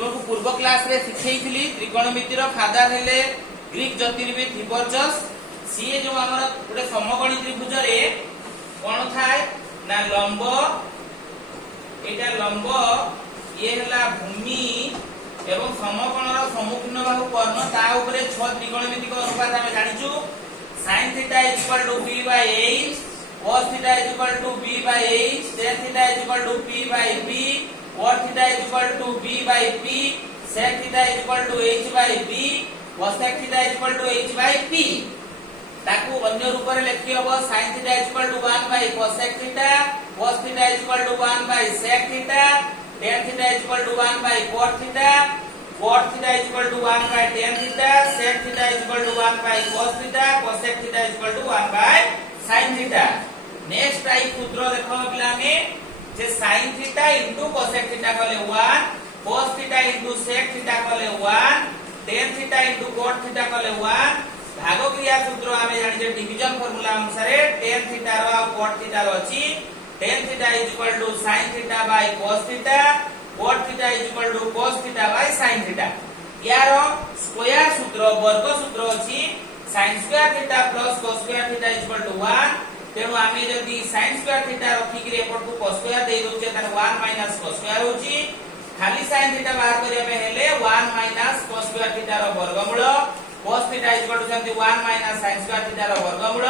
तुमको पूर्व क्लास रे सिखेइथिली त्रिकोणमितिर फादर हेले ग्रीक ज्योतिर्विद हिपर्चस। सी जो हमर गोटे समकोणी त्रिभुज रे कोन थाए ना लंब, एटा लंब ये हला भूमि एवं समकोणर सम्मुखीन बाहु कर्ण ता ऊपर 6 त्रिकोणमितिक अनुपात हम जानिचु। sin theta b/h, cos theta b/h, tan theta p/b, cot theta b/p, sec theta h/b, cosec theta h/p। ताकू अन्य रूप रे लिखि हबो sin theta 1/cosec theta, cos theta 1/sec theta, tan theta 1/cot theta, cot theta 1/tan theta, sec theta 1/cos theta, cosec theta 1/sin theta. Next I सूत्र देखो पिला में जे sin थीटा cosec थीटा कले 1, cos थीटा sec थीटा कले 1, tan theta cot theta कले 1। भाग क्रिया सूत्र आमे जानि जे डिवीजन फार्मूला अनुसार tan theta rho cot theta rho अछि। tan theta sin theta cos theta, cot theta cos theta sin theta. यार स्क्वायर सूत्र वर्ग सूत्र अछि sin square theta cos square theta 1। तेणु आमे जदी sin स्क्वायर थीटा रखि के एपट को cos स्क्वायर दे दोचे त 1 cos स्क्वायर होची। खाली sin थीटा बाहर करिया पे हेले 1 cos स्क्वायर थीटा रो वर्गमूल, cos थीटा सेमति 1 sin स्क्वायर थीटा रो वर्गमूल।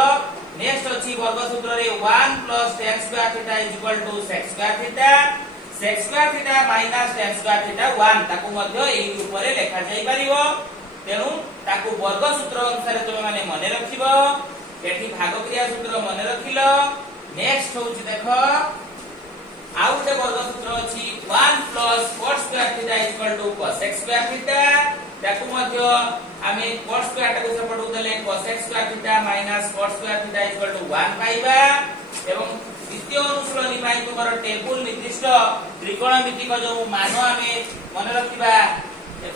नेक्स्ट अछि वर्ग सूत्र रे 1 tan square theta sec square theta, sec square theta tan square theta 1 ताकू मध्ये एई रूप रे लेखा जाई परिबो। तेणु ताकू वर्ग सूत्र अनुसार तुमे माने मने रखिबो। एठी भाग क्रिया सूत्र मने रखिलो। नेक्स्ट होची देखो आउ जे वर्ग सूत्र अछि 1 cot square theta cosec square theta. ताकू मध्ये आमे cot स्क्वायर टाकू सेपटू देले cosec square theta cot square theta 1 पाइबा। एवं द्वितीय अनुसूलनी पाई तुमर टेबल निर्दिष्ट त्रिकोणमितिक जो मान आमे मने रखिबा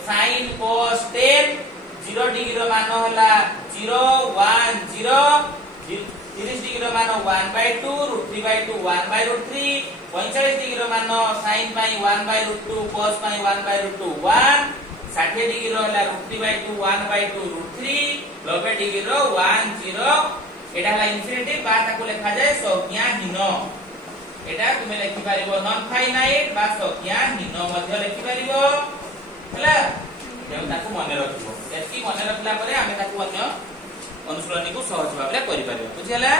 sin cos tan 0 डिग्री रो मान होला 0 1 0, 30 डिग्री रो मान 1/2, √3/2 1/√3, 45 डिग्री रो मान sin पाई 1/√2, cos पाई 1/√2 1, 60 डिग्री रो होला √3/2 1/2√3, 90 डिग्री रो 1 0। एटा होला इन्फिनिटी बा ताको लेखा जाय संज्ञाहीन। एटा तुमे लेखि पारिबो नॉन फाइनाइट बा संज्ञाहीन मध्ये लेखि पारिबो हला। जेउ ताको मने रखिबो, एति मने रखला परे आमे ताको अन्य अनुसरणी को सहज भाबले करि पारिबो। बुझियला।